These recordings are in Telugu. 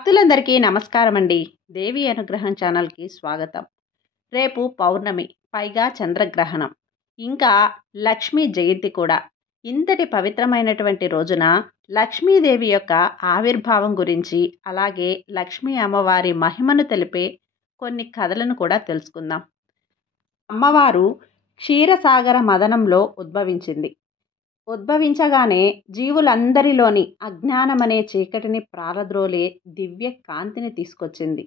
భక్తులందరికీ నమస్కారం అండి. దేవి అనుగ్రహం ఛానల్‌కి స్వాగతం. రేపు పౌర్ణమి, పైగా చంద్రగ్రహణం. ఇంకా లక్ష్మీ జయంతి కూడా. ఇంతటి పవిత్రమైనటువంటి రోజున లక్ష్మీదేవి యొక్క ఆవిర్భావం గురించి, అలాగే లక్ష్మీ అమ్మవారి మహిమను తెలిపే కొన్ని కథలను కూడా తెలుసుకుందాం. అమ్మవారు క్షీరసాగర మదనంలో ఉద్భవించింది. ఉద్భవించగానే జీవులందరిలోని అజ్ఞానమనే చీకటిని ప్రారద్రోలే దివ్య కాంతిని తీసుకొచ్చింది.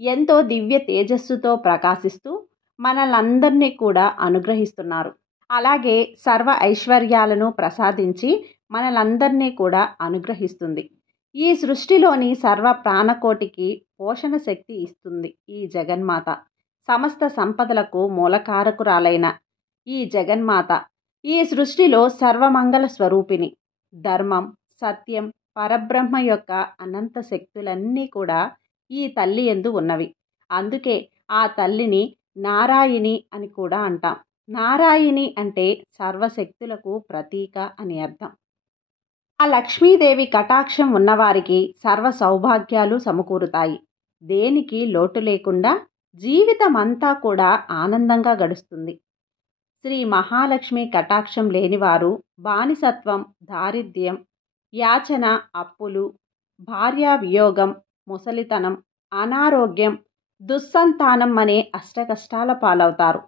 ఎంతో దివ్య తేజస్సుతో ప్రకాశిస్తూ మనలందరినీ కూడా అనుగ్రహిస్తున్నారు. అలాగే సర్వ ఐశ్వర్యాలను ప్రసాదించి మనలందరినీ కూడా అనుగ్రహిస్తుంది. ఈ సృష్టిలోని సర్వ ప్రాణకోటికి పోషణ శక్తి ఇస్తుంది ఈ జగన్మాత. సమస్త సంపదలకు మూలకారకురాలైన ఈ జగన్మాత ఈ సృష్టిలో సర్వమంగళ స్వరూపిణి. ధర్మం, సత్యం, పరబ్రహ్మ యొక్క అనంత శక్తులన్నీ కూడా ఈ తల్లి యందు ఉన్నవి. అందుకే ఆ తల్లిని నారాయణి అని కూడా అంటాం. నారాయణి అంటే సర్వశక్తులకు ప్రతీక అని అర్థం. ఆ లక్ష్మీదేవి కటాక్షం ఉన్నవారికి సర్వ సౌభాగ్యాలు సమకూరుతాయి. దేనికి లోటు లేకుండా జీవితమంతా కూడా ఆనందంగా గడుస్తుంది. శ్రీ మహాలక్ష్మి కటాక్షం లేనివారు బానిసత్వం, దారిద్ర్యం, యాచన, అప్పులు, భార్యా వియోగం, ముసలితనం, అనారోగ్యం, దుస్సంతానం అనే అష్టకష్టాల పాలవుతారు.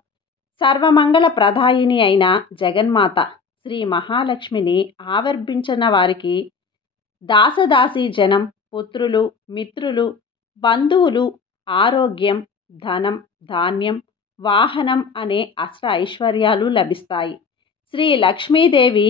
సర్వమంగళ ప్రదాయిని అయిన జగన్మాత శ్రీ మహాలక్ష్మిని ఆవర్భించిన వారికి దాసదాసీ జనం, పుత్రులు, మిత్రులు, బంధువులు, ఆరోగ్యం, ధనం, ధాన్యం, వాహనం అనే అష్ట ఐశ్వర్యాలు లభిస్తాయి. శ్రీ లక్ష్మీదేవి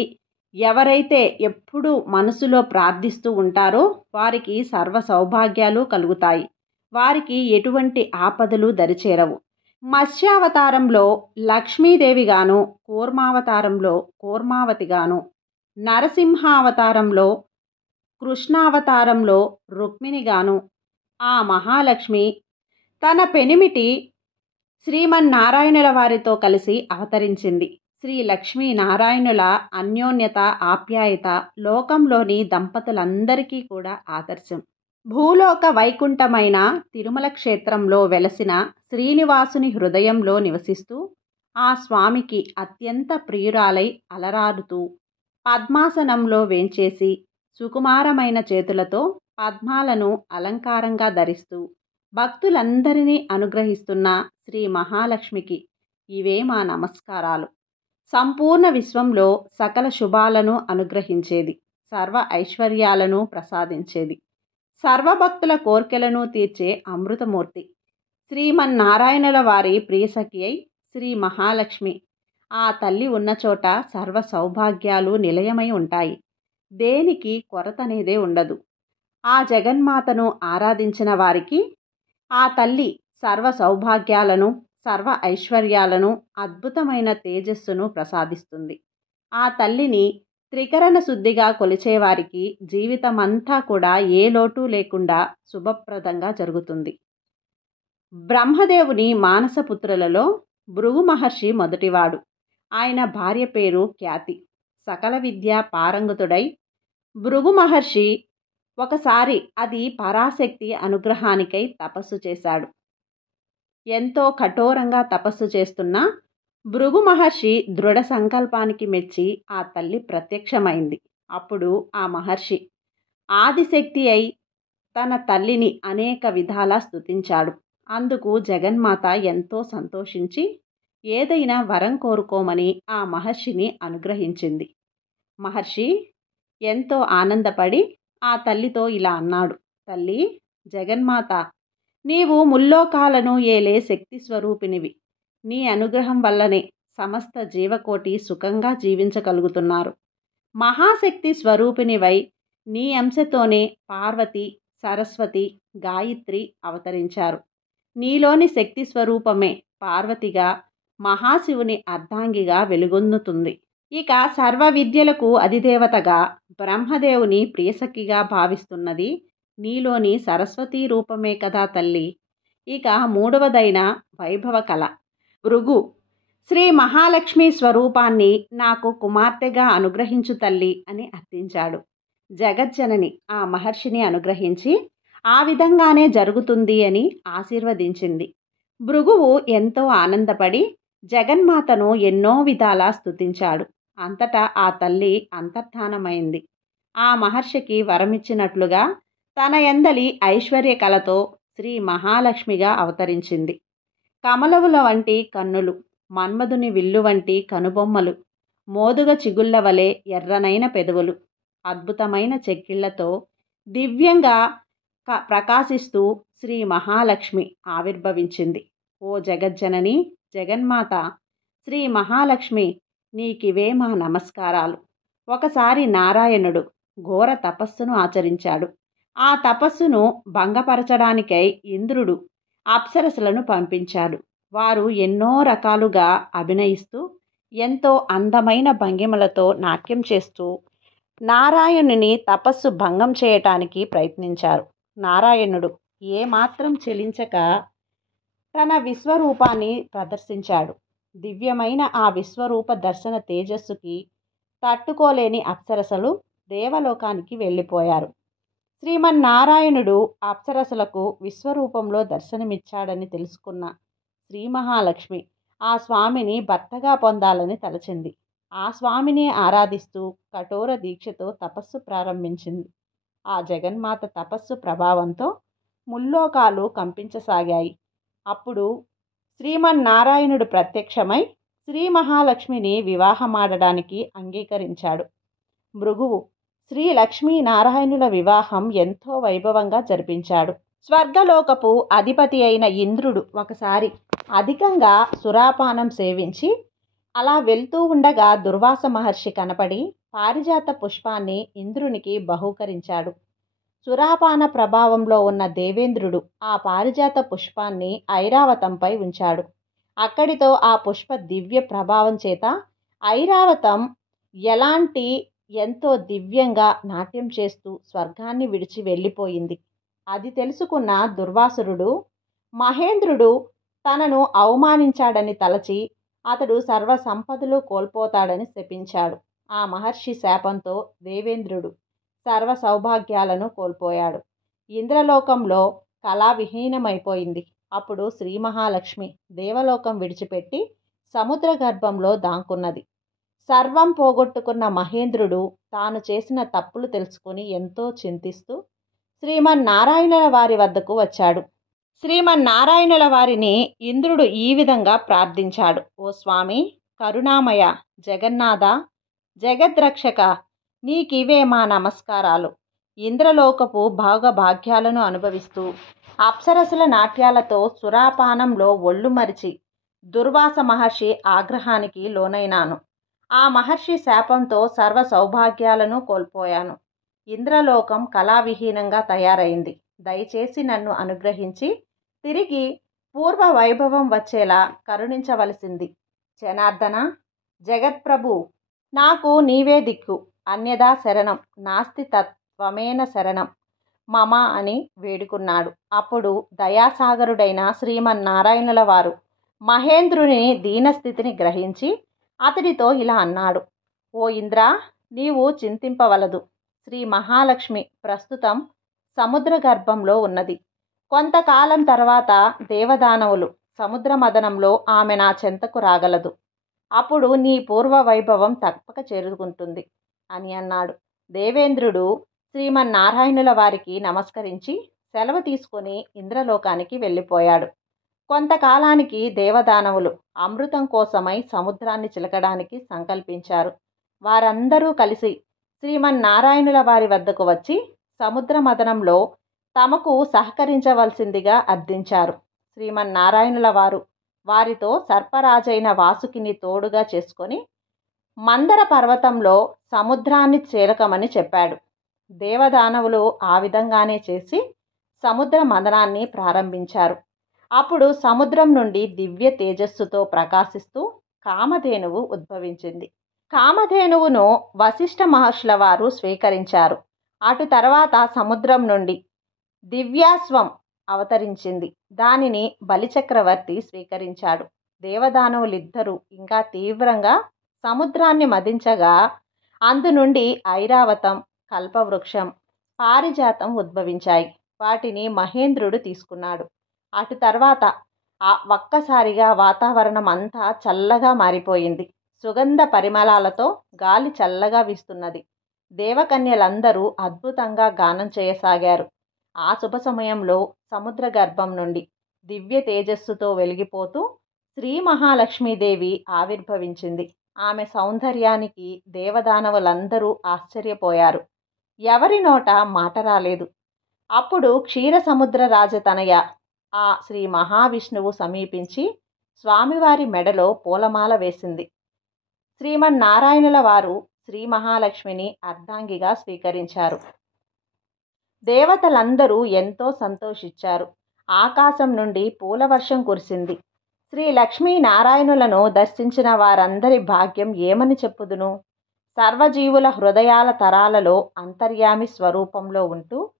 ఎవరైతే ఎప్పుడూ మనసులో ప్రార్థిస్తూ ఉంటారో వారికి సర్వ సౌభాగ్యాలు కలుగుతాయి. వారికి ఎటువంటి ఆపదలు దరిచేరవు. మత్స్యావతారంలో లక్ష్మీదేవిగాను, కూర్మావతారంలో కూర్మావతిగాను, నరసింహావతారంలో, కృష్ణావతారంలో రుక్మిణిగాను ఆ మహాలక్ష్మి తన పెనిమిటి శ్రీమన్నారాయణుల వారితో కలిసి అవతరించింది. శ్రీ లక్ష్మీ నారాయణుల అన్యోన్యత, ఆప్యాయత లోకంలోని దంపతులందరికీ కూడా ఆదర్శం. భూలోక వైకుంఠమైన తిరుమల క్షేత్రంలో వెలసిన శ్రీనివాసుని హృదయంలో నివసిస్తూ ఆ స్వామికి అత్యంత ప్రియురాలై అలరారుతూ పద్మాసనంలో వేంచేసి సుకుమారమైన చేతులతో పద్మాలను అలంకారంగా ధరిస్తూ భక్తులందరినీ అనుగ్రహిస్తున్న శ్రీ మహాలక్ష్మికి ఇవే మా నమస్కారాలు. సంపూర్ణ విశ్వంలో సకల శుభాలను అనుగ్రహించేది, సర్వ ఐశ్వర్యాలను ప్రసాదించేది, సర్వభక్తుల కోర్కెలను తీర్చే అమృతమూర్తి శ్రీమన్నారాయణుల వారి ప్రియసఖి అయి శ్రీ మహాలక్ష్మి. ఆ తల్లి ఉన్న చోట సర్వ సౌభాగ్యాలు నిలయమై ఉంటాయి. దేనికి కొరతనేదే ఉండదు. ఆ జగన్మాతను ఆరాధించిన వారికి ఆ తల్లి సర్వ సౌభాగ్యాలను, సర్వ ఐశ్వర్యాలను, అద్భుతమైన తేజస్సును ప్రసాదిస్తుంది. ఆ తల్లిని త్రికరణ శుద్ధిగా కొలిచేవారికి జీవితమంతా కూడా ఏ లోటు లేకుండా శుభప్రదంగా జరుగుతుంది. బ్రహ్మదేవుని మానసపుత్రులలో భృగు మహర్షి మొదటివాడు. ఆయన భార్య పేరు ఖ్యాతి. సకల విద్యా పారంగతుడై భృగు మహర్షి ఒకసారి అది పరాశక్తి అనుగ్రహానికై తపస్సు చేశాడు. ఎంతో కఠోరంగా తపస్సు చేస్తున్న భృగు మహర్షి దృఢ సంకల్పానికి మెచ్చి ఆ తల్లి ప్రత్యక్షమైంది. అప్పుడు ఆ మహర్షి ఆదిశక్తి అయి తన తల్లిని అనేక విధాలా స్తుతించాడు. అందుకు జగన్మాత ఎంతో సంతోషించి ఏదైనా వరం కోరుకోమని ఆ మహర్షిని అనుగ్రహించింది. మహర్షి ఎంతో ఆనందపడి ఆ తల్లితో ఇలా అన్నాడు. తల్లి జగన్మాత, నీవు ముల్లోకాలను ఏలే శక్తి స్వరూపినివి. నీ అనుగ్రహం వల్లనే సమస్త జీవకోటి సుఖంగా జీవించగలుగుతున్నారు. మహాశక్తి స్వరూపినివై నీ అంశతోనే పార్వతి, సరస్వతి, గాయత్రి అవతరించారు. నీలోని శక్తి స్వరూపమే పార్వతిగా, మహాశివుని అర్ధాంగిగా వెలుగొందుతుంది. ఇక సర్వ విద్యలకు అధిదేవతగా బ్రహ్మదేవుని ప్రియసఖిగా భావిస్తున్నది నీలోని సరస్వతీ రూపమే కదా తల్లి. ఇక మూడవదైన వైభవ కళ భృగు శ్రీ మహాలక్ష్మి స్వరూపాన్ని నాకు కుమార్తెగా అనుగ్రహించు తల్లి అని అర్థించాడు. జగజ్జనని ఆ మహర్షిని అనుగ్రహించి ఆ విధంగానే జరుగుతుంది అని ఆశీర్వదించింది. భృగువు ఎంతో ఆనందపడి జగన్మాతను ఎన్నో విధాలా స్తుతించాడు. అంతటా ఆ తల్లి అంతర్ధానమైంది. ఆ మహర్షికి వరమిచ్చినట్లుగా తన యందలి ఐశ్వర్య కలతో శ్రీ మహాలక్ష్మిగా అవతరించింది. కమలవుల వంటి కన్నులు, మన్మధుని విల్లు వంటి కనుబొమ్మలు, మోదుగ చిగుళ్ళ వలె ఎర్రనైన పెదవులు, అద్భుతమైన చెక్కిళ్లతో దివ్యంగా ప్రకాశిస్తూ శ్రీ మహాలక్ష్మి ఆవిర్భవించింది. ఓ జగజ్జనని, జగన్మాత శ్రీ మహాలక్ష్మి, నీకివే మా నమస్కారాలు. ఒకసారి నారాయణుడు ఘోర తపస్సును ఆచరించాడు. ఆ తపస్సును భంగపరచడానికై ఇంద్రుడు అప్సరసలను పంపించాడు. వారు ఎన్నో రకాలుగా అభినయిస్తూ ఎంతో అందమైన భంగిమలతో నాట్యం చేస్తూ నారాయణుని తపస్సు భంగం చేయటానికి ప్రయత్నించారు. నారాయణుడు ఏమాత్రం చెలించక తన విశ్వరూపాన్ని ప్రదర్శించాడు. దివ్యమైన ఆ విశ్వరూప దర్శన తేజస్సుకి తట్టుకోలేని అప్సరసలు దేవలోకానికి వెళ్ళిపోయారు. శ్రీమన్నారాయణుడు అప్సరసలకు విశ్వరూపంలో దర్శనమిచ్చాడని తెలుసుకున్న శ్రీ మహాలక్ష్మి ఆ స్వామిని భర్తగా పొందాలని తలచింది. ఆ స్వామిని ఆరాధిస్తూ కఠోర దీక్షతో తపస్సు ప్రారంభించింది. ఆ జగన్మాత తపస్సు ప్రభావంతో ముల్లోకాలు కంపించసాగాయి. అప్పుడు శ్రీమన్నారాయణుడు ప్రత్యక్షమై శ్రీ మహాలక్ష్మిని వివాహమాడడానికి అంగీకరించాడు. భృగువు శ్రీ లక్ష్మీనారాయణుల వివాహం ఎంతో వైభవంగా జరిపించాడు. స్వర్గలోకపు అధిపతి అయిన ఇంద్రుడు ఒకసారి అధికంగా సురాపానం సేవించి అలా వెళ్తూ ఉండగా దుర్వాస మహర్షి కనపడి పారిజాత పుష్పాన్ని ఇంద్రునికి బహూకరించాడు. సురాపాన ప్రభావంలో ఉన్న దేవేంద్రుడు ఆ పారిజాత పుష్పాన్ని ఐరావతంపై ఉంచాడు. అక్కడితో ఆ పుష్ప దివ్య ప్రభావం చేత ఐరావతం ఎంతో దివ్యంగా నాట్యం చేస్తూ స్వర్గాన్ని విడిచి వెళ్ళిపోయింది. అది తెలుసుకున్న దుర్వాసురుడు మహేంద్రుడు తనను అవమానించాడని తలచి అతడు సర్వ సంపదలు కోల్పోతాడని శపించాడు. ఆ మహర్షి శాపంతో దేవేంద్రుడు సర్వ సౌభాగ్యాలను కోల్పోయాడు. ఇంద్రలోకంలో కళావిహీనమైపోయింది. అప్పుడు శ్రీ మహాలక్ష్మి దేవలోకం విడిచిపెట్టి సముద్ర గర్భంలో దాంకున్నది. సర్వం పోగొట్టుకున్న మహేంద్రుడు తాను చేసిన తప్పులు తెలుసుకుని ఎంతో చింతిస్తూ శ్రీమన్నారాయణుల వారి వద్దకు వచ్చాడు. శ్రీమన్నారాయణుల వారిని ఇంద్రుడు ఈ విధంగా ప్రార్థించాడు. ఓ స్వామి, కరుణామయ, జగన్నాథ, జగద్రక్షక, నీకివే మా నమస్కారాలు. ఇంద్రలోకపు భాగ్యాలను అనుభవిస్తూ అప్సరసుల నాట్యాలతో సురాపానంలో ఒళ్ళు మరిచి దుర్వాస మహర్షి ఆగ్రహానికి లోనైనాను. ఆ మహర్షి శాపంతో సర్వ సౌభాగ్యాలను కోల్పోయాను. ఇంద్రలోకం కళావిహీనంగా తయారైంది. దయచేసి నన్ను అనుగ్రహించి తిరిగి పూర్వ వైభవం వచ్చేలా కరుణించవలసింది. జనార్దన, జగత్ప్రభు, నాకు నీవే దిక్కు, అన్యదా శరణం నాస్తి తత్వమేన శరణం మమ అని వేడుకున్నాడు. అప్పుడు దయాసాగరుడైన శ్రీమన్నారాయణుల వారు మహేంద్రుని దీనస్థితిని గ్రహించి అతడితో ఇలా అన్నాడు. ఓ ఇంద్ర, నీవు చింతింపవలదు. శ్రీ మహాలక్ష్మి ప్రస్తుతం సముద్ర గర్భంలో ఉన్నది. కొంతకాలం తర్వాత దేవదానవులు సముద్ర మదనంలో ఆమె నా చెంతకు రాగలదు. అప్పుడు నీ పూర్వ వైభవం తప్పక చేరుకుంటుంది అని అన్నాడు. దేవేంద్రుడు శ్రీమన్నారాయణుల వారికి నమస్కరించి సెలవు తీసుకుని ఇంద్రలోకానికి వెళ్ళిపోయాడు. కొంతకాలానికి దేవదానవులు అమృతం కోసమై సముద్రాన్ని చిలకడానికి సంకల్పించారు. వారందరూ కలిసి శ్రీమన్నారాయణుల వారి వద్దకు వచ్చి సముద్ర మదనంలో తమకు సహకరించవలసిందిగా అర్థించారు. శ్రీమన్నారాయణుల వారు వారితో సర్పరాజైన వాసుకిని తోడుగా చేసుకొని మందర పర్వతంలో సముద్రాన్ని చేరకమని చెప్పాడు. దేవదానవులు ఆ విధంగానే చేసి సముద్ర మదనాన్ని ప్రారంభించారు. అప్పుడు సముద్రం నుండి దివ్య తేజస్సుతో ప్రకాశిస్తూ కామధేనువు ఉద్భవించింది. కామధేనువును వశిష్ఠ మహర్షుల వారు స్వీకరించారు. అటు తర్వాత సముద్రం నుండి దివ్యాశ్వం అవతరించింది. దానిని బలిచక్రవర్తి స్వీకరించాడు. దేవదానవులిద్దరూ ఇంకా తీవ్రంగా సముద్రాన్ని మదించగా అందు నుండి ఐరావతం, కల్పవృక్షం, పారిజాతం ఉద్భవించాయి. వాటిని మహేంద్రుడు తీసుకున్నాడు. అటు తర్వాత ఒక్కసారిగా వాతావరణం అంతా చల్లగా మారిపోయింది. సుగంధ పరిమళాలతో గాలి చల్లగా వీస్తున్నది. దేవకన్యలందరూ అద్భుతంగా గానం చేయసాగారు. ఆ శుభ సమయంలో సముద్ర గర్భం నుండి దివ్య తేజస్సుతో వెలిగిపోతూ శ్రీ మహాలక్ష్మీదేవి ఆవిర్భవించింది. ఆమె సౌందర్యానికి దేవదానవులందరూ ఆశ్చర్యపోయారు. ఎవరి నోట మాట రాలేదు. అప్పుడు క్షీరసముద్ర రాజతనయ ఆ శ్రీ మహావిష్ణువు సమీపించి స్వామివారి మెడలో పూలమాల వేసింది. శ్రీమన్నారాయణుల వారు శ్రీ మహాలక్ష్మిని అర్ధాంగిగా స్వీకరించారు. దేవతలందరూ ఎంతో సంతోషించారు. ఆకాశం నుండి పూలవర్షం కురిసింది. శ్రీ లక్ష్మీనారాయణులను దర్శించిన వారందరి భాగ్యం ఏమని చెప్పుదును? సర్వజీవుల హృదయాల తరాలలో అంతర్యామి స్వరూపంలో ఉంటూ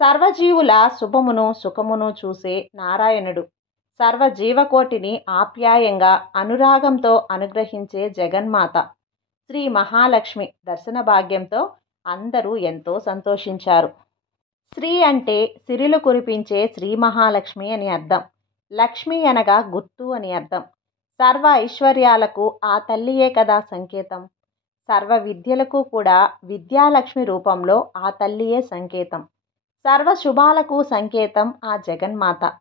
సర్వజీవుల శుభమును సుఖమును చూసే నారాయణుడు సర్వజీవకోటిని ఆప్యాయంగా అనురాగంతో అనుగ్రహించే జగన్మాత శ్రీ మహాలక్ష్మి దర్శన భాగ్యంతో అందరూ ఎంతో సంతోషించారు. శ్రీ అంటే సిరిలు కురిపించే శ్రీ మహాలక్ష్మి అని అర్థం. లక్ష్మి అనగా గుర్తు అని అర్థం. సర్వ ఐశ్వర్యాలకు ఆ తల్లియే కదా సంకేతం. సర్వ విద్యలకు కూడా విద్యాలక్ష్మి రూపంలో ఆ తల్లియే సంకేతం. సర్వ శుభాలకు సంకేతం ఆ జగన్మాత.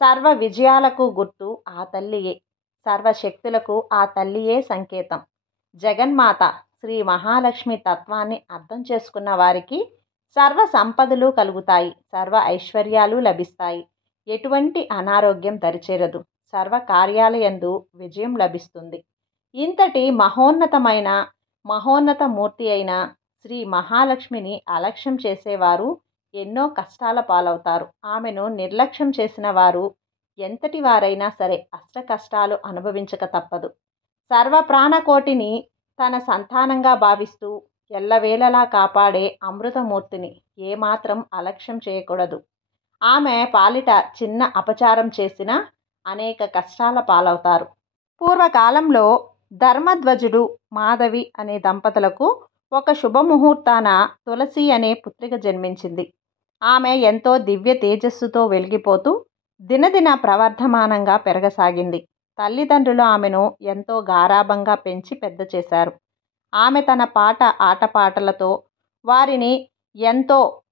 సర్వ విజయాలకు గుర్తు ఆ తల్లియే. సర్వశక్తులకు ఆ తల్లియే సంకేతం. జగన్మాత శ్రీ మహాలక్ష్మి తత్వాన్ని అర్థం చేసుకున్న వారికి సర్వ సంపదలు కలుగుతాయి, సర్వ ఐశ్వర్యాలు లభిస్తాయి, ఎటువంటి అనారోగ్యం దరిచేరదు, సర్వ కార్యాలయందు విజయం లభిస్తుంది. ఇంతటి మహోన్నత మూర్తి అయిన శ్రీ మహాలక్ష్మిని అలక్ష్యం చేసేవారు ఎన్నో కష్టాల పాలవుతారు. ఆమెను నిర్లక్ష్యం చేసిన వారు ఎంతటి వారైనా సరే అష్ట కష్టాలు అనుభవించక తప్పదు. సర్వ ప్రాణకోటిని తన సంతానంగా భావిస్తూ ఎల్లవేళలా కాపాడే అమృతమూర్తిని ఏమాత్రం అలక్ష్యం చేయకూడదు. ఆమె పాలిట చిన్న అపచారం చేసినా అనేక కష్టాల పాలవుతారు. పూర్వకాలంలో ధర్మధ్వజుడు మాధవి అనే దంపతులకు ఒక శుభముహూర్తాన తులసి అనే పుత్రిక జన్మించింది. ఆమె ఎంతో దివ్య తేజస్సుతో వెలిగిపోతూ దినదిన ప్రవర్ధమానంగా పెరగసాగింది. తల్లిదండ్రులు ఆమెను ఎంతో గారాబంగా పెంచి పెద్ద చేశారు. ఆమె తన ఆటపాటలతో వారిని ఎంతో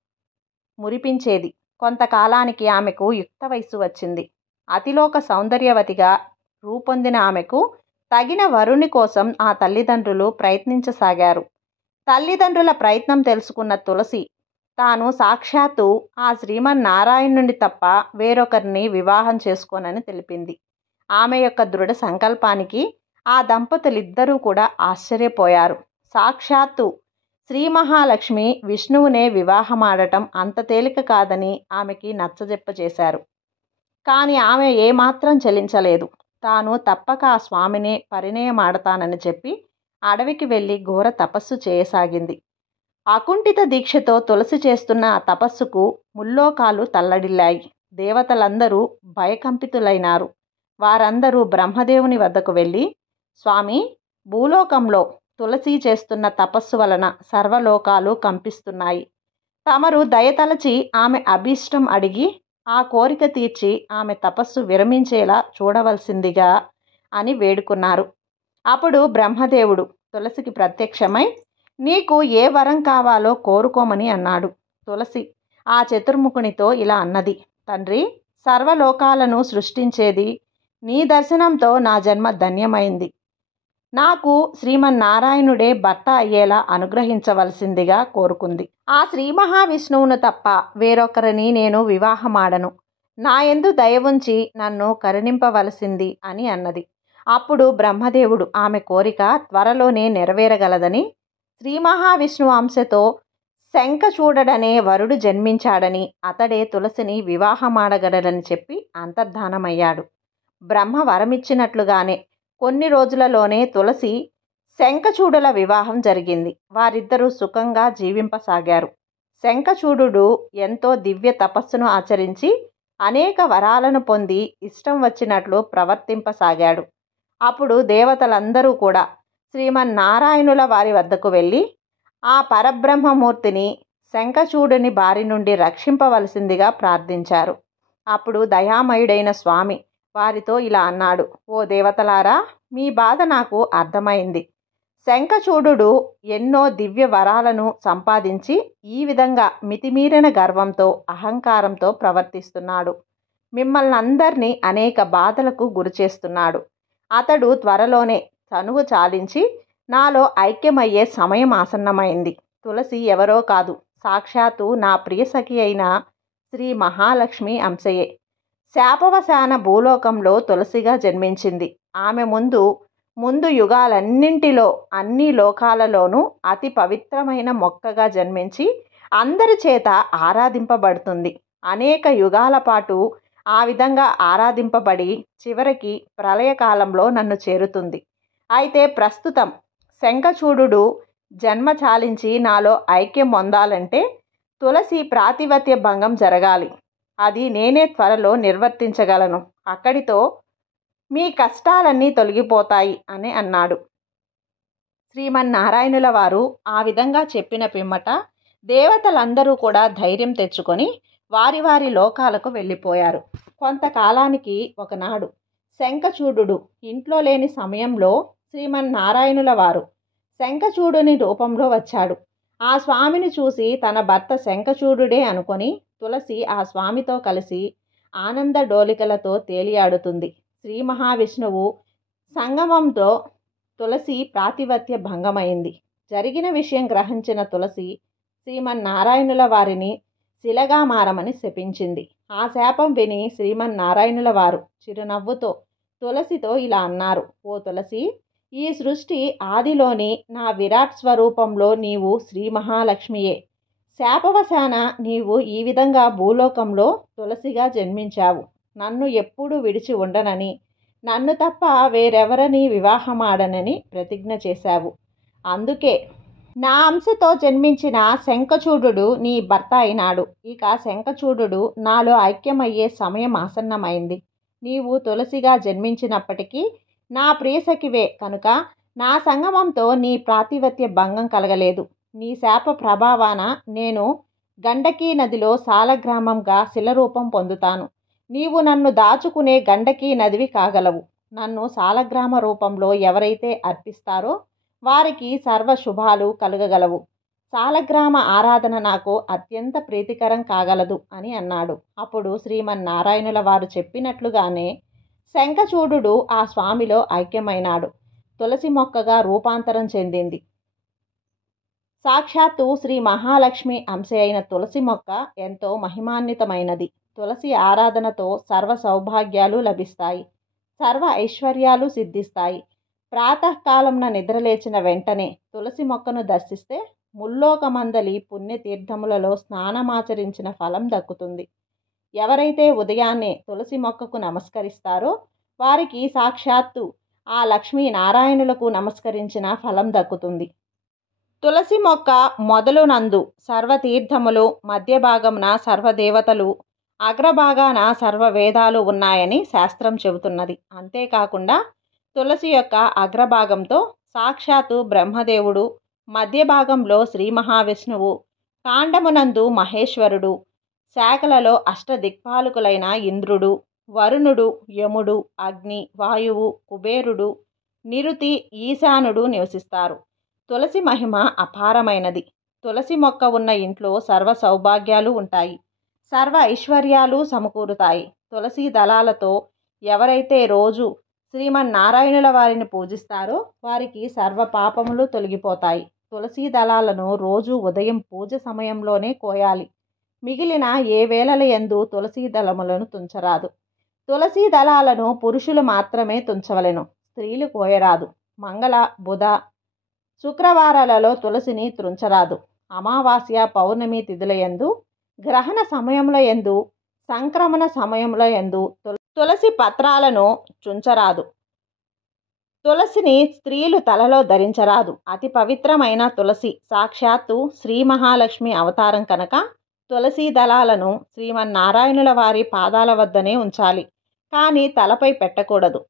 మురిపించేది. కొంతకాలానికి ఆమెకు యుక్త వయస్సు వచ్చింది. అతిలోక సౌందర్యవతిగా రూపొందిన ఆమెకు తగిన వరుని కోసం ఆ తల్లిదండ్రులు ప్రయత్నించసాగారు. తల్లిదండ్రుల ప్రయత్నం తెలుసుకున్న తులసి తాను సాక్షాత్తు ఆ శ్రీమన్నారాయణుని తప్ప వేరొకరిని వివాహం చేసుకోనని తెలిపింది. ఆమె యొక్క దృఢ సంకల్పానికి ఆ దంపతులిద్దరూ కూడా ఆశ్చర్యపోయారు. సాక్షాత్తు శ్రీ మహాలక్ష్మి విష్ణువునే వివాహమాడటం అంత తేలిక కాదని ఆమెకి నచ్చజెప్పచేశారు. కానీ ఆమె ఏమాత్రం చలించలేదు. తాను తప్పక ఆ స్వామినే పరిణయమాడతానని చెప్పి అడవికి వెళ్ళి ఘోర తపస్సు చేయసాగింది. అకుంఠిత దీక్షతో తులసి చేస్తున్న ఆ తపస్సుకు ముల్లోకాలు తల్లడిల్లాయి. దేవతలందరూ భయకంపితులైనారు. వారందరూ బ్రహ్మదేవుని వద్దకు వెళ్ళి, స్వామి, భూలోకంలో తులసి చేస్తున్న తపస్సు వలన సర్వలోకాలు కంపిస్తున్నాయి. తమరు దయతలచి ఆమె అభీష్టం అడిగి ఆ కోరిక తీర్చి ఆమె తపస్సు విరమించేలా చూడవలసిందిగా అని వేడుకున్నారు. అప్పుడు బ్రహ్మదేవుడు తులసికి ప్రత్యక్షమై నీకు ఏ వరం కావాలో కోరుకోమని అన్నాడు. తులసి ఆ చతుర్ముఖునితో ఇలా అన్నది, తండ్రి, సర్వలోకాలను సృష్టించేది నీ దర్శనంతో నా జన్మ ధన్యమైంది. నాకు శ్రీమన్నారాయణుడే భర్త అయ్యేలా అనుగ్రహించవలసిందిగా కోరుకుంది. ఆ శ్రీ మహావిష్ణువును తప్ప వేరొకరిని నేను వివాహమాడను. నా యందు దయ ఉంచి నన్ను కరుణింపవలసింది అని అన్నది. అప్పుడు బ్రహ్మదేవుడు ఆమె కోరిక త్వరలోనే నెరవేరగలదని, శ్రీ మహావిష్ణువు అంశతో శంఖచూడడనే వరుడు జన్మించాడని, అతడే తులసిని వివాహమాడగలడని చెప్పి అంతర్ధానమయ్యాడు. బ్రహ్మ వరమిచ్చినట్లుగానే కొన్ని రోజులలోనే తులసి శంఖచూడుల వివాహం జరిగింది. వారిద్దరూ సుఖంగా జీవింపసాగారు. శంఖచూడు ఎంతో దివ్య తపస్సును ఆచరించి అనేక వరాలను పొంది ఇష్టం వచ్చినట్లు ప్రవర్తింపసాగాడు. అప్పుడు దేవతలందరూ కూడా శ్రీమన్నారాయణుల వారి వద్దకు వెళ్ళి ఆ పరబ్రహ్మమూర్తిని శంఖచూడుని బారి నుండి రక్షింపవలసిందిగా ప్రార్థించారు. అప్పుడు దయామయుడైన స్వామి వారితో ఇలా అన్నాడు: ఓ దేవతలారా, మీ బాధ నాకు అర్థమైంది. శంఖచూడు ఎన్నో దివ్య వరాలను సంపాదించి ఈ విధంగా మితిమీరిన గర్వంతో అహంకారంతో ప్రవర్తిస్తున్నాడు. మిమ్మల్ని అందరినీ అనేక బాధలకు గురిచేస్తున్నాడు. అతడు త్వరలోనే తనువు చాలించి నాలో ఐక్యమయ్యే సమయం ఆసన్నమైంది. తులసి ఎవరో కాదు, సాక్షాత్తు నా ప్రియసఖి అయిన శ్రీ మహాలక్ష్మి అంశయే. శాపవశాన భూలోకంలో తులసిగా జన్మించింది. ఆమె ముందు యుగాలన్నింటిలో అన్ని లోకాలలోనూ అతి పవిత్రమైన మొక్కగా జన్మించి అందరి చేత ఆరాధింపబడుతుంది. అనేక యుగాల పాటు ఆ విధంగా ఆరాధింపబడి చివరికి ప్రళయకాలంలో నన్ను చేరుతుంది. అయితే ప్రస్తుతం శంఖచూడు జన్మ చాలించి నాలో ఐక్యం పొందాలంటే తులసి ప్రాతిపత్య భంగం జరగాలి. అది నేనే త్వరలో నిర్వర్తించగలను. అక్కడితో మీ కష్టాలన్నీ తొలగిపోతాయి అని అన్నాడు. శ్రీమన్నారాయణుల వారు ఆ విధంగా చెప్పిన పిమ్మట దేవతలందరూ కూడా ధైర్యం తెచ్చుకొని వారి వారి లోకాలకు వెళ్ళిపోయారు. కొంతకాలానికి ఒకనాడు శంఖచూడు ఇంట్లో లేని సమయంలో శ్రీమన్నారాయణుల వారు శంఖచూడుని రూపంలో వచ్చాడు. ఆ స్వామిని చూసి తన భర్త శంఖచూడుడే అనుకొని తులసి ఆ స్వామితో కలిసి ఆనంద డోలికలతో తేలియాడుతుంది. శ్రీ మహావిష్ణువు సంగమంతో తులసి ప్రాతిపత్య భంగమైంది. జరిగిన విషయం గ్రహించిన తులసి శ్రీమన్నారాయణుల వారిని శిలగా మారమని శపించింది. ఆ శాపం విని శ్రీమన్నారాయణుల వారు చిరునవ్వుతో తులసితో ఇలా అన్నారు: ఓ తులసి, ఈ సృష్టి ఆదిలోని నా విరాట్ స్వరూపంలో నీవు శ్రీ మహాలక్ష్మియే. శాపవశాన నీవు ఈ విధంగా భూలోకంలో తులసిగా జన్మించావు. నన్ను ఎప్పుడూ విడిచి ఉండనని, నన్ను తప్ప వేరెవరిని వివాహమాడనని ప్రతిజ్ఞ చేశావు. అందుకే నా అంశతో జన్మించిన శంఖచూడు నీ భర్త అయినాడు. ఇక శంఖచూడు నాలో ఐక్యమయ్యే సమయం ఆసన్నమైంది. నీవు తులసిగా జన్మించినప్పటికీ నా ప్రియసఖివే కనుక నా సంగమంతో నీ ప్రాతిపత్య భంగం కలగలేదు. నీ శాప ప్రభావాన నేను గండకీ నదిలో సాలగ్రామంగా శిలరూపం పొందుతాను. నీవు నన్ను దాచుకునే గండకీ నదివి కాగలవు. నన్ను సాలగ్రామ రూపంలో ఎవరైతే అర్పిస్తారో వారికి సర్వ శుభాలు కలుగగలవు. సాలగ్రామ ఆరాధన నాకు అత్యంత ప్రీతికరం కాగలదు అని అన్నాడు. అప్పుడు శ్రీమన్నారాయణుల వారు చెప్పినట్లుగానే శంఖచూడు ఆ స్వామిలో ఐక్యమైనాడు. తులసి మొక్కగా రూపాంతరం చెందింది. సాక్షాత్తు శ్రీ మహాలక్ష్మి అంశ అయిన తులసి మొక్క ఎంతో మహిమాన్వితమైనది. తులసి ఆరాధనతో సర్వ సౌభాగ్యాలు లభిస్తాయి, సర్వ ఐశ్వర్యాలు సిద్ధిస్తాయి. ప్రాతకాలంన నిద్రలేచిన వెంటనే తులసి మొక్కను దర్శిస్తే ముల్లోకమందలి పుణ్యతీర్థములలో స్నానమాచరించిన ఫలం దక్కుతుంది. ఎవరైతే ఉదయాన్నే తులసి మొక్కకు నమస్కరిస్తారో వారికి సాక్షాత్తు ఆ లక్ష్మీనారాయణులకు నమస్కరించిన ఫలం దక్కుతుంది. తులసి మొక్క మొదలునందు సర్వతీర్థములు, మధ్య భాగమున సర్వదేవతలు, అగ్రభాగాన సర్వవేదాలు ఉన్నాయని శాస్త్రం చెబుతున్నది. అంతేకాకుండా తులసి యొక్క అగ్రభాగంతో సాక్షాత్తు బ్రహ్మదేవుడు, మధ్య భాగంలో శ్రీ మహావిష్ణువు, కాండమునందు మహేశ్వరుడు, శాఖలలో అష్టదిక్పాలకులైన ఇంద్రుడు, వరుణుడు, యముడు, అగ్ని, వాయువు, కుబేరుడు, నిరుతి, ఈశానుడు నివసిస్తారు. తులసి మహిమ అపారమైనది. తులసి మొక్క ఉన్న ఇంట్లో సర్వ సౌభాగ్యాలు ఉంటాయి, సర్వ ఐశ్వర్యాలు సమకూరుతాయి. తులసి దళాలతో ఎవరైతే రోజు శ్రీమన్నారాయణుల వారిని పూజిస్తారో వారికి సర్వ పాపములు తొలగిపోతాయి. తులసి దళాలను రోజు ఉదయం పూజ సమయంలోనే కోయాలి. మిగిలిన ఏ వేళల యందు తులసి దళములను తుంచరాదు. తులసి దళాలను పురుషులు మాత్రమే తుంచవలెను, స్త్రీలు కోయరాదు. మంగళ, బుధ, శుక్రవారాలలో తులసిని త్రుంచరాదు. అమావాస్య, పౌర్ణమి తిథుల యందు, గ్రహణ సమయముల యందు, సంక్రమణ సమయముల యందు తులసి పత్రాలను చుంచరాదు. తులసిని స్త్రీలు తలలో ధరించరాదు. అతి పవిత్రమైన తులసి సాక్షాత్తు శ్రీ మహాలక్ష్మి అవతారం కనుక తులసి దళాలను శ్రీమన్నారాయణుల వారి పాదాల వద్దనే ఉంచాలి, కానీ తలపై పెట్టకూడదు.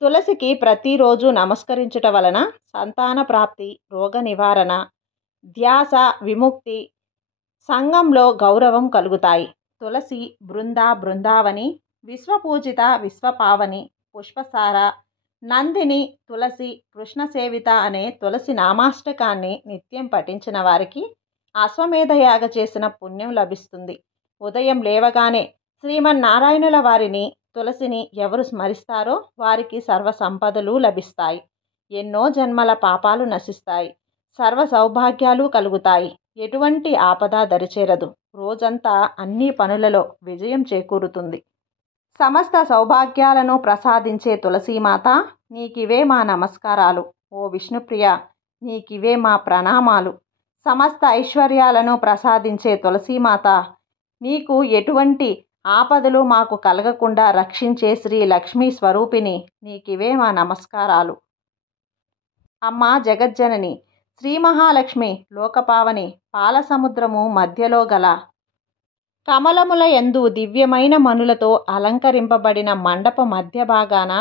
తులసికి ప్రతిరోజు నమస్కరించుట వలన సంతాన ప్రాప్తి, రోగ నివారణ, ధ్యాస విముక్తి, సంఘంలో గౌరవం కలుగుతాయి. తులసి బృందావని, విశ్వపూజిత విశ్వపావని, పుష్పసార, నందిని, తులసి, కృష్ణసేవిత అనే తులసి నామాష్టకాన్ని నిత్యం పఠించిన వారికి అశ్వమేధయాగ చేసిన పుణ్యం లభిస్తుంది. ఉదయం లేవగానే శ్రీమన్నారాయణుల వారిని, తులసిని ఎవరు స్మరిస్తారో వారికి సర్వ సంపదలు లభిస్తాయి. ఎన్నో జన్మల పాపాలు నశిస్తాయి. సర్వ సౌభాగ్యాలు కలుగుతాయి. ఎటువంటి ఆపద దరిచేరదు. రోజంతా అన్ని పనులలో విజయం చేకూరుతుంది. సమస్త సౌభాగ్యాలను ప్రసాదించే తులసీమాత, నీకివే మా నమస్కారాలు. ఓ విష్ణుప్రియ, నీకివే మా ప్రణామాలు. సమస్త ఐశ్వర్యాలను ప్రసాదించే తులసీమాత, నీకు ఎటువంటి ఆపదలు మాకు కలగకుండా రక్షించే శ్రీ లక్ష్మీ స్వరూపిణి, నీకివే మా నమస్కారాలు. అమ్మా జగజ్జనని, శ్రీ మహాలక్ష్మి, లోకపావని, పాలసముద్రము మధ్యలో గల కమలముల యందు దివ్యమైన మణులతో అలంకరింపబడిన మండప మధ్య భాగాన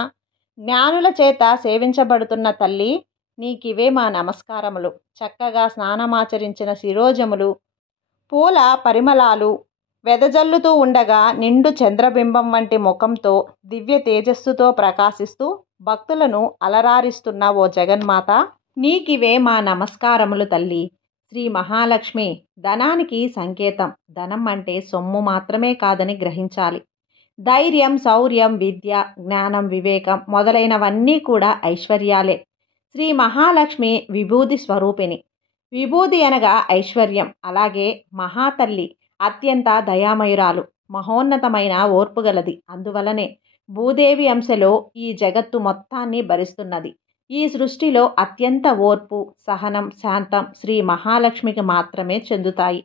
జ్ఞానుల చేత సేవించబడుతున్న తల్లి, నీకివే మా నమస్కారములు. చక్కగా స్నానమాచరించిన శిరోజములు, పూల పరిమళాలు వెదజల్లుతూ ఉండగా నిండు చంద్రబింబం వంటి ముఖంతో దివ్య తేజస్సుతో ప్రకాశిస్తూ భక్తులను అలరారిస్తున్న ఓ జగన్మాత, నీకివే మా నమస్కారములు తల్లి. శ్రీ మహాలక్ష్మి ధనానికి సంకేతం. ధనం అంటే సొమ్ము మాత్రమే కాదని గ్రహించాలి. ధైర్యం, శౌర్యం, విద్య, జ్ఞానం, వివేకం మొదలైనవన్నీ కూడా ఐశ్వర్యాలే. శ్రీ మహాలక్ష్మి విభూది స్వరూపిణి. విభూది అనగా ఐశ్వర్యం. అలాగే మహాతల్లి అత్యంత దయామయురాలు, మహోన్నతమైన ఓర్పుగలది. అందువలనే భూదేవి అంశలో ఈ జగత్తు మొత్తాన్ని భరిస్తున్నది. ఈ సృష్టిలో అత్యంత ఓర్పు, సహనం, శాంతం శ్రీ మహాలక్ష్మికి మాత్రమే చెందుతాయి.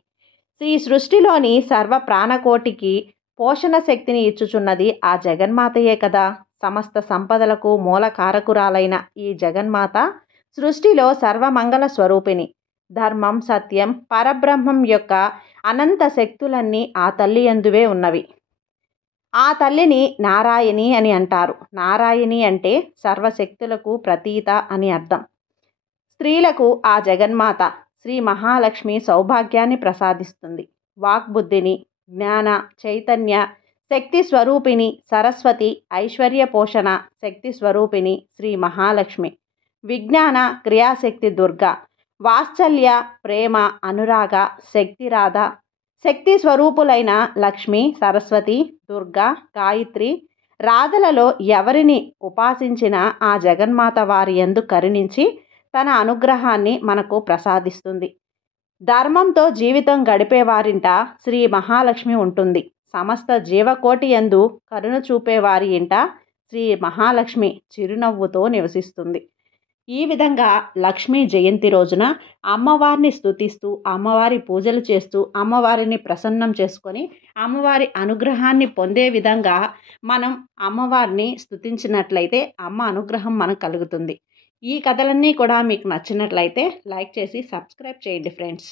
ఈ సృష్టిలోని సర్వ ప్రాణకోటికి పోషణ శక్తిని ఇచ్చుచున్నది ఆ జగన్మాతయే కదా. సమస్త సంపదలకు మూలకారకురాలైన ఈ జగన్మాత సృష్టిలో సర్వమంగళ స్వరూపిణి. ధర్మం, సత్యం, పరబ్రహ్మం యొక్క అనంత శక్తులన్నీ ఆ తల్లి యందువే ఉన్నవి. ఆ తల్లిని నారాయణి అని అంటారు. నారాయణి అంటే సర్వశక్తులకు ప్రతీత అని అర్థం. స్త్రీలకు ఆ జగన్మాత శ్రీ మహాలక్ష్మి సౌభాగ్యాన్ని ప్రసాదిస్తుంది. వాక్బుద్ధిని, జ్ఞాన, చైతన్య శక్తి స్వరూపిణి సరస్వతి, ఐశ్వర్య పోషణ శక్తి స్వరూపిణి శ్రీ మహాలక్ష్మి, విజ్ఞాన క్రియాశక్తి దుర్గా, వాత్సల్య, ప్రేమ, అనురాగ శక్తి రాధ, శక్తి స్వరూపులైన లక్ష్మి, సరస్వతి, దుర్గా, గాయత్రి, రాధలలో ఎవరిని ఉపాసించినా ఆ జగన్మాత వారి యందు కరుణించి తన అనుగ్రహాన్ని మనకు ప్రసాదిస్తుంది. ధర్మంతో జీవితం గడిపేవారింట శ్రీ మహాలక్ష్మి ఉంటుంది. సమస్త జీవకోటి యందు కరుణ చూపేవారి ఇంట శ్రీ మహాలక్ష్మి చిరునవ్వుతో నివసిస్తుంది. ఈ విధంగా లక్ష్మీ జయంతి రోజున అమ్మవారిని స్తుతిస్తూ, అమ్మవారి పూజలు చేస్తూ, అమ్మవారిని ప్రసన్నం చేసుకొని అమ్మవారి అనుగ్రహాన్ని పొందే విధంగా మనం అమ్మవారిని స్తుతించినట్లయితే అమ్మ అనుగ్రహం మనకు కలుగుతుంది. ఈ కథలన్నీ కూడా మీకు నచ్చినట్లయితే లైక్ చేసి సబ్స్క్రైబ్ చేయండి ఫ్రెండ్స్.